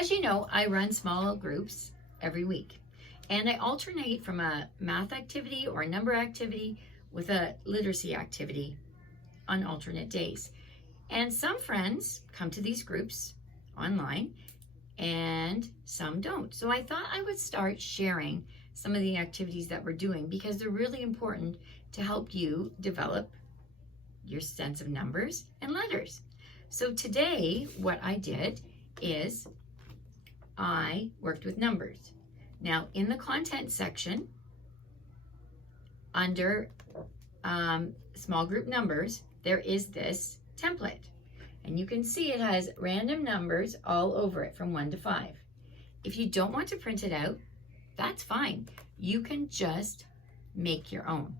as you know, I run small groups every week, and I alternate from a math activity or a number activity with a literacy activity on alternate days. And some friends come to these groups online and some don't. So I thought I would start sharing some of the activities that we're doing because they're really important to help you develop your sense of numbers and letters. So today, what I did is I worked with numbers. Now, in the content section, under small group numbers, there is this template. And you can see it has random numbers all over it from 1 to 5. If you don't want to print it out, that's fine. You can just make your own,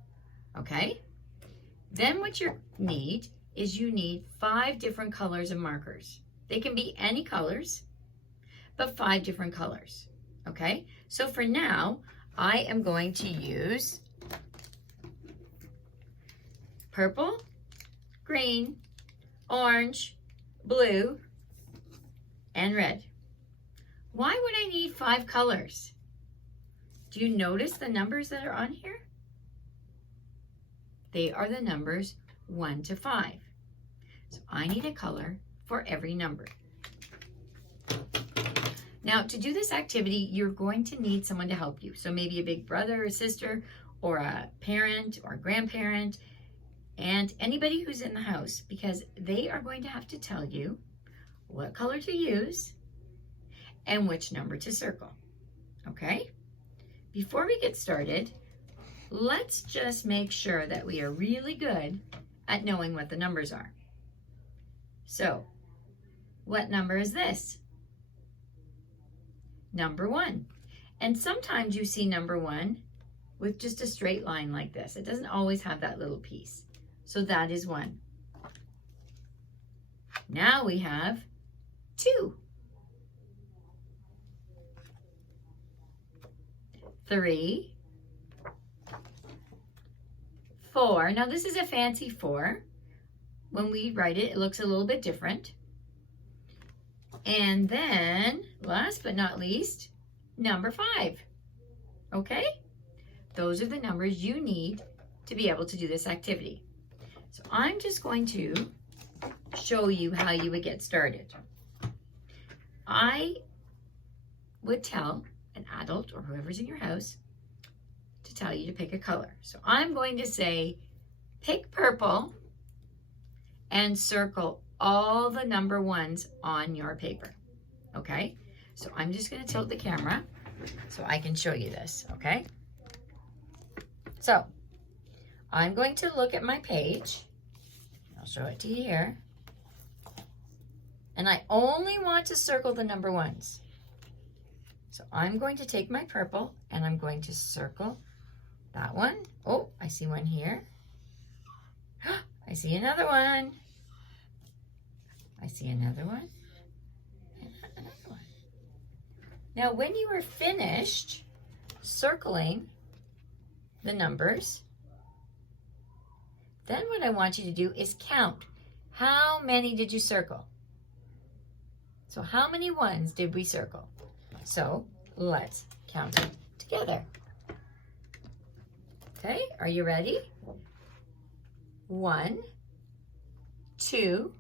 okay? Then what you need is you need 5 different colors of markers. They can be any colors, but 5 different colors, okay? So for now, I am going to use purple, green, orange, blue, and red. Why would I need 5 colors? Do you notice the numbers that are on here? They are the numbers 1 to 5. So I need a color for every number. Now, to do this activity, you're going to need someone to help you. So maybe a big brother or sister, or a parent or grandparent, and anybody who's in the house, because they are going to have to tell you what color to use and which number to circle, okay? Before we get started, let's just make sure that we are really good at knowing what the numbers are. So, what number is this? Number 1. And sometimes you see number 1 with just a straight line like this. It doesn't always have that little piece. So that is 1. Now we have 2. 3. 4. Now this is a fancy 4. When we write it, it looks a little bit different. And then, last but not least, number 5. Okay? Those are the numbers you need to be able to do this activity. So I'm just going to show you how you would get started. I would tell an adult or whoever's in your house to tell you to pick a color. So I'm going to say, pick purple and circle all the number 1s on your paper, okay? So I'm just gonna tilt the camera so I can show you this, okay? So I'm going to look at my page. I'll show it to you here. And I only want to circle the number 1s. So I'm going to take my purple and I'm going to circle that one. Oh, I see one here. I see another one. I see another one. And another one. Now, when you are finished circling the numbers, then what I want you to do is count. How many did you circle? So how many 1s did we circle? So let's count it together. Okay, are you ready? 1, 2,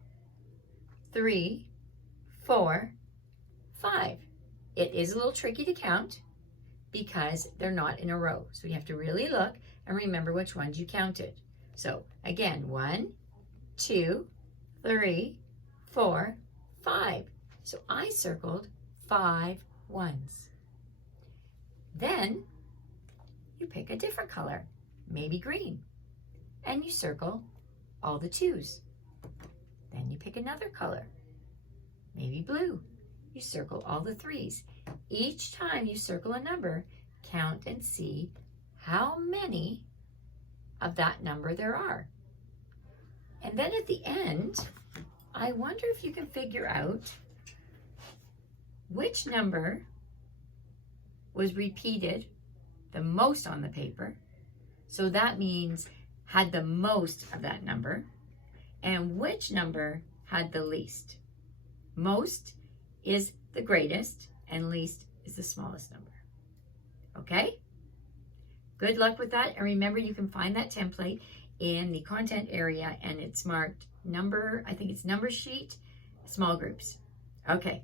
3, 4, 5. It is a little tricky to count because they're not in a row. So you have to really look and remember which ones you counted. So again, 1, 2, 3, 4, 5. So I circled 5 1s. Then you pick a different color, maybe green, and you circle all the 2s. Then you pick another color, maybe blue. You circle all the 3s. Each time you circle a number, count and see how many of that number there are. And then at the end, I wonder if you can figure out which number was repeated the most on the paper. So that means had the most of that number, and which number had the least. Most is the greatest, and least is the smallest number. Okay? Good luck with that. And remember, you can find that template in the content area, and it's marked number, I think it's number sheet, small groups. Okay.